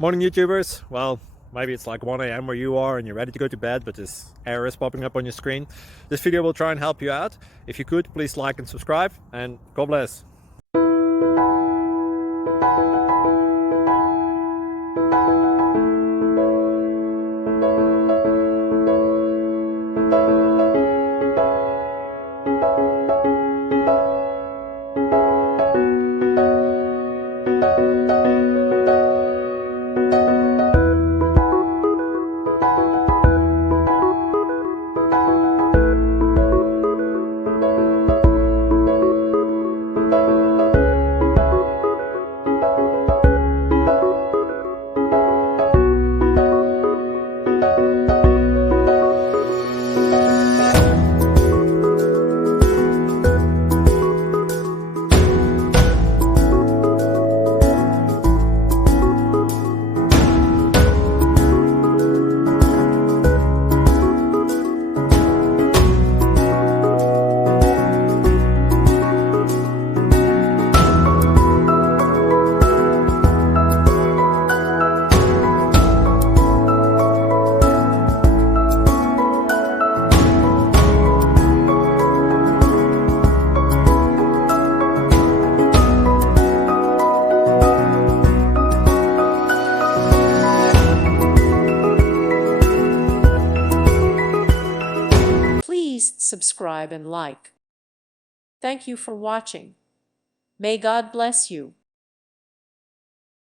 Morning YouTubers. Well, maybe it's like 1 a.m. where you are and you're ready to go to bed, but this error is popping up on your screen. This video will try and help you out. If you could, please like and subscribe, and God bless. Please subscribe and like. Thank you for watching. May God bless you.